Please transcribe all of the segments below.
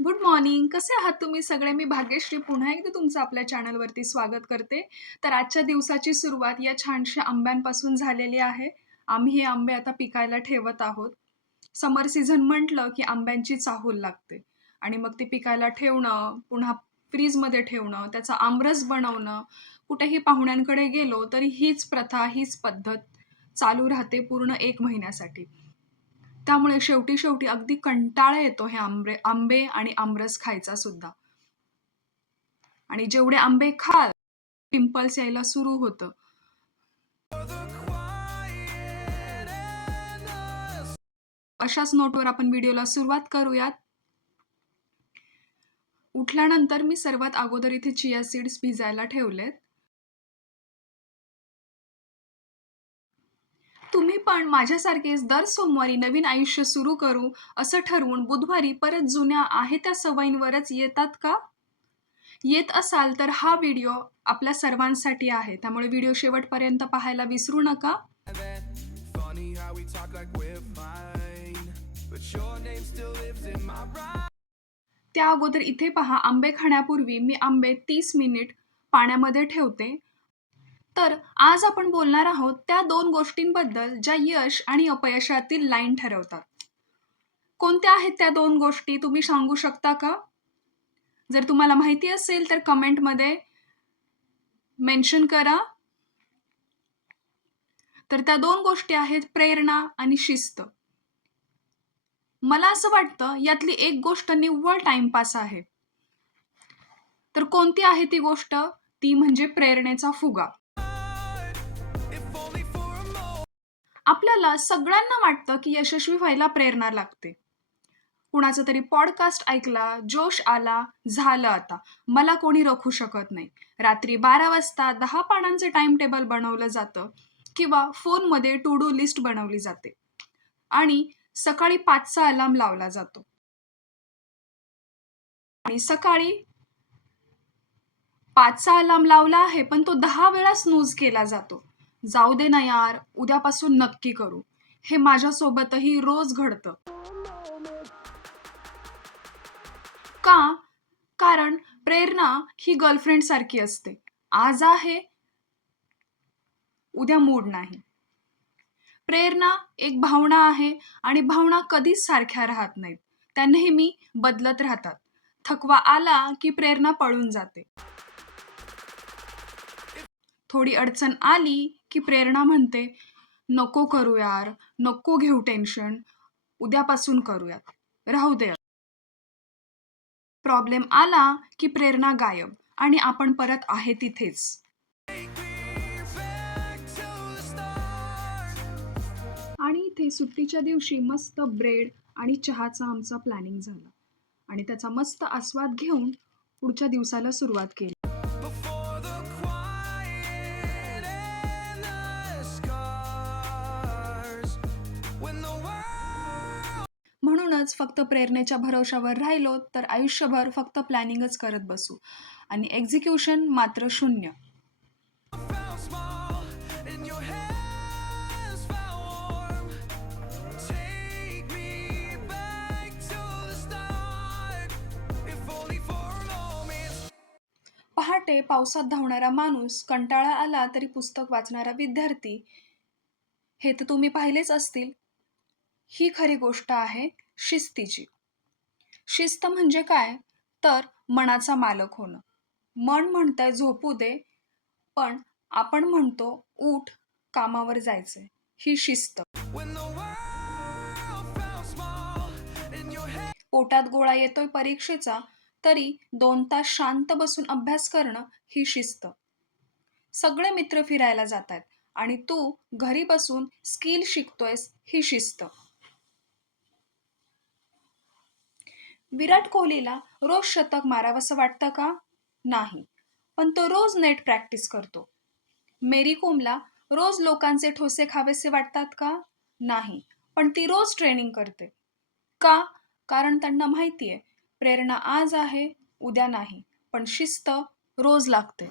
Good morning. कसे आहात तुम्ही सगळे? मी भाग्यश्री पुन्हा एकदा तुमचं आपल्या चॅनलवरती स्वागत करते. तर आजच्या दिवसाची सुरुवात या छानशा आंब्यांपासून झालेली आहे. आम्ही हे आंबे आता पिकायला ठेवत आहोत. समर सीझन म्हटलं की आंब्यांची चाहूल लागते आणि मग ते पिकायला ठेवणं, पुन्हा फ्रीजमध्ये ठेवणं, त्याचा आमरस बनवणं, कुठेही पाहुण्यांकडे गेलो तरी हीच प्रथा, हीच पद्धत चालू राहते पूर्ण 1 महिन्यासाठी. त्यामुळे शेवटी अगदी कंटाळा येतो हे आंबे आणि आमरस खायचा सुद्धा. आणि जेवढे आंबे खाल, पिंपल्स यायला सुरू होतं. अशाच नोटवर आपण व्हिडिओला सुरुवात करूयात. उठल्यानंतर मी सर्वात अगोदर इथे चिया सीड्स भिजायला ठेवलेत. तुम्ही पण माझ्यासारखेच दर सोमवारी नवीन आयुष्य सुरू करू असं ठरवून बुधवारी परत जुन्या आहे त्या सवयींवरच येतात का? येत असाल तर हा व्हिडिओ आपल्या सर्वांसाठी आहे. त्यामुळे व्हिडिओ शेवटपर्यंत पाहायला विसरू नका. त्या अगोदर इथे पहा, आंबे खाण्यापूर्वी मी आंबे 30 मिनिट पाण्यामध्ये ठेवते. तर आज आपण बोलणार आहोत त्या 2 गोष्टींबद्दल ज्या यश आणि अपयशातील लाईन ठरवतात. कोणत्या आहेत त्या 2 गोष्टी तुम्ही सांगू शकता का? जर तुम्हाला माहिती असेल तर कमेंटमध्ये मेन्शन करा. तर त्या 2 गोष्टी आहेत प्रेरणा आणि शिस्त. मला असं वाटतं यातली एक गोष्ट निव्वळ टाईमपास आहे. तर कोणती आहे ती गोष्ट? ती म्हणजे प्रेरणेचा फुगा. आपल्याला सगळ्यांना वाटतं की यशस्वी व्हायला प्रेरणा लागते. कुणाचा तरी पॉडकास्ट ऐकला, जोश आला, झालं आता. मला कोणी रोखू शकत नाही. रात्री 12 वाजता 10 पानांचे टाइम टेबल बनवलं जातं किंवा फोनमध्ये टू डू लिस्ट बनवली जाते आणि सकाळी 5चा अलार्म लावला जातो. आणि सकाळी 5चा अलार्म लावला आहे, पण तो 10 वेळा स्नूज केला जातो. जाऊ दे ना यार, उद्यापासून नक्की करू. हे माझ्यासोबतही रोज घडतं. का? कारण प्रेरणा ही गर्लफ्रेंडसारखी असते. आज आहे, उद्या मूड नाही. प्रेरणा एक भावना आहे आणि भावना कधीच सारख्या राहत नाहीत. त्या नेहमी बदलत राहतात. थकवा आला की प्रेरणा पळून जाते. थोडी अडचण आली की प्रेरणा म्हणते, नको करू यार, नको घेऊ टेन्शन, उद्यापासून करूयात, राहू दे. प्रॉब्लेम आला की प्रेरणा गायब आणि आपण परत आहे तिथेच. आणि इथे सुट्टीच्या दिवशी मस्त ब्रेड आणि चहाचा आमचा प्लॅनिंग झाला आणि त्याचा मस्त आस्वाद घेऊन पुढच्या दिवसाला सुरुवात केली. म्हणूनच फक्त प्रेरणेच्या भरवशावर राहिलो तर आयुष्यभर फक्त प्लॅनिंगच करत बसू आणि एक्झिक्युशन मात्र शून्य. पहाटे पावसात धावणारा माणूस, कंटाळा आला तरी पुस्तक वाचणारा विद्यार्थी, हे तर तुम्ही पाहिलेच असतील. ही खरी गोष्ट आहे शिस्तीची. शिस्त म्हणजे काय? तर मनाचा मालक होणं. मन म्हणतंय झोपू दे, पण आपण म्हणतो उठ, कामावर जायचंय. ही शिस्त. पोटात गोळा येतोय परीक्षेचा, तरी 2 तास शांत बसून अभ्यास करणं ही शिस्त. सगळे मित्र फिरायला जातायत आणि तू घरी बसून स्किल शिकतोयस ही शिस्त. विराट कोहलीला रोज शतक मारावंसं वाटतं का? नाही. पण तो रोज नेट प्रॅक्टिस करतो. मेरी कोमला रोज लोकांचे ठोसे खावेसे वाटतात का? नाही. पण ती रोज ट्रेनिंग करते. का? कारण त्यांना माहितीये, प्रेरणा आज आहे, उद्या नाही. पण शिस्त रोज लागते.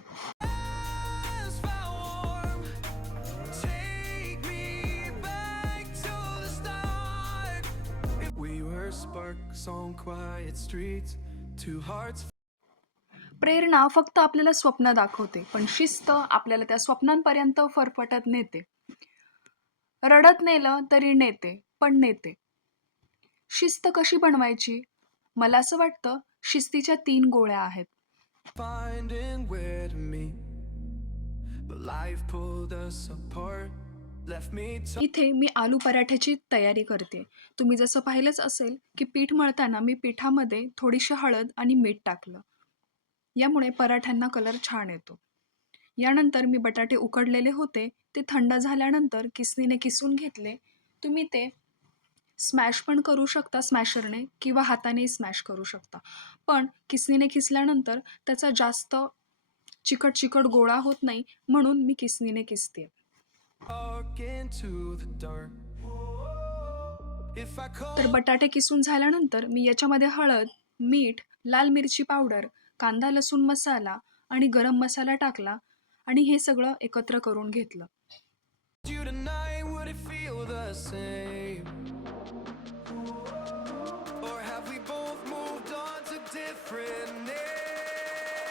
sparks on quiet streets, two hearts. प्रेरणा फक्त आपल्याला स्वप्न दाखवते, पण शिस्त आपल्याला त्या स्वप्नांपर्यंत फरफटत नेते. रडत नेलं तरी नेते, पण नेते. शिस्त कशी बनवायची? मला असं वाटतं, शिस्तीच्या 3 गोळ्या आहेत. Finding where to meet, but life pulled us apart, left me इथे मी आलू पराठ्याची तयारी करते. तुम्ही जसं पाहिलंच असेल, की पीठ मळताना मी पिठामध्ये थोडीशी हळद आणि मीठ टाकलं. यामुळे पराठ्यांना कलर छान येतो. यानंतर मी बटाटे उकडलेले होते, ते थंड झाल्यानंतर किसणीने किसून घेतले. तुम्ही ते स्मॅश पण करू शकता स्मॅशरने किंवा हातानेही स्मॅश करू शकता. पण किसणीने किसल्यानंतर त्याचा जास्त चिकट-चिकट गोळा होत नाही, म्हणून मी किसणीने किसतेय. walk into the dark. If I call तर बटाटे किसून झाल्यानंतर मी याच्यामध्ये हळद, मीठ, लाल मिरची पावडर, कांदा लसूण मसाला आणि गरम मसाला टाकला आणि हे सगळं एकत्र करून घेतलं. you tonight, would it feel the same? Or have we both moved on to different names?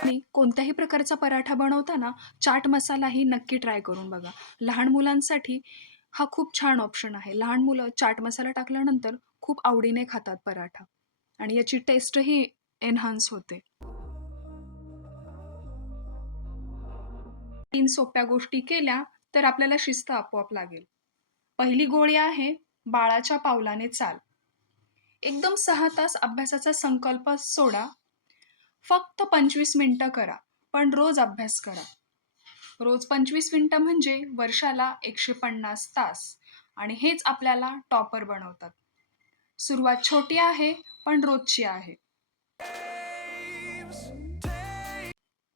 आणि कोणत्याही प्रकारचा पराठा बनवताना चाट मसालाही नक्की ट्राय करून बघा. लहान मुलांसाठी हा खूप छान ऑप्शन आहे. लहान मुलं चाट मसाला टाकल्यानंतर खूप आवडीने खातात पराठा आणि याची टेस्टही एन्हान्स होते. 3 सोप्या गोष्टी केल्या तर आपल्याला शिस्त आपोआप लागेल. पहिली गोळी आहे बाळाच्या पावलाने चाल. एकदम 6 तास अभ्यासाचा संकल्प सोडा. फक्त 25 मिनिटं करा, पण रोज अभ्यास करा. रोज 25 मिनिटं म्हणजे वर्षाला 150 तास आणि हेच आपल्याला टॉपर बनवतात. सुरुवात छोटी आहे, पण रोजची आहे.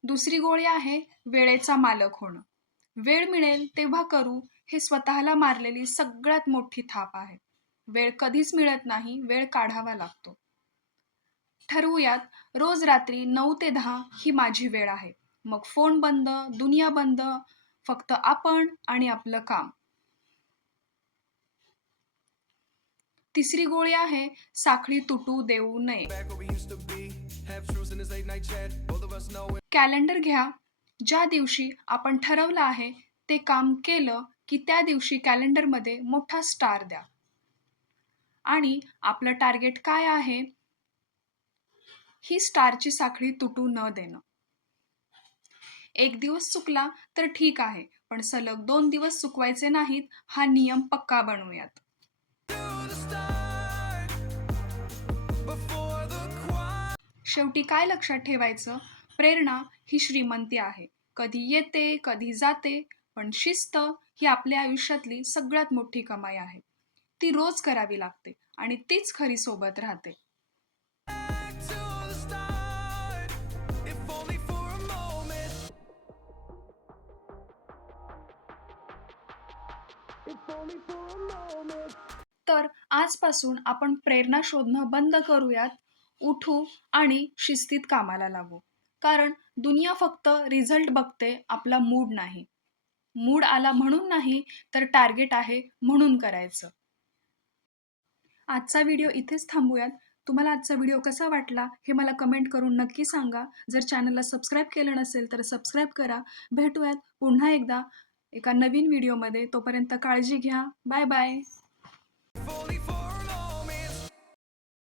दुसरी गोळी आहे वेळेचा मालक होणं. वेळ मिळेल तेव्हा करू, हे स्वतःला मारलेली सगळ्यात मोठी थाप आहे. वेळ कधीच मिळत नाही, वेळ काढावा लागतो. ठरवूयात, रोज रात्री 9 ते 10 ही माझी वेळ आहे. मग फोन बंद, दुनिया बंद, फक्त आपण आणि आपलं काम. तिसरी गोळी आहे साखळी तुटू देऊ नये. Back where we used to be, have truths in this late night chat, both of us know it. Calendar घ्या. ज्या दिवशी आपण ठरवलं आहे ते काम केलं की त्या दिवशी कॅलेंडरमध्ये मोठा स्टार द्या. आणि आपलं टार्गेट काय आहे? ही स्टारची साखळी तुटू न देणं. एक दिवस चुकला तर ठीक आहे, पण सलग 2 दिवस चुकवायचे नाहीत, हा नियम पक्का बनवूयात. To the start, before the quiet. शेवटी काय लक्षात ठेवायचं? प्रेरणा ही श्रीमंती आहे. कधी येते, कधी जाते, पण शिस्त ही आपल्या आयुष्यातली सगळ्यात मोठी कमाई आहे. ती रोज करावी लागते आणि तीच खरी सोबत राहते. Back to the start, if only for a moment. If only for a moment. तर आजपासून आपण प्रेरणा शोधणं बंद करूयात, उठू आणि शिस्तीत कामाला लागू. कारण दुनिया फक्त रिझल्ट बघते, आपला मूड नाही. मूड आला म्हणून नाही, तर टार्गेट आहे म्हणून करायचं. आजचा व्हिडिओ इथेच थांबूयात. तुम्हाला आजचा व्हिडिओ कसा वाटला हे मला कमेंट करून नक्की सांगा. जर चॅनलला सबस्क्राईब केलं नसेल तर सबस्क्राईब करा. भेटूयात पुन्हा एकदा एका नवीन व्हिडिओमध्ये. तोपर्यंत काळजी घ्या. Bye bye. If only for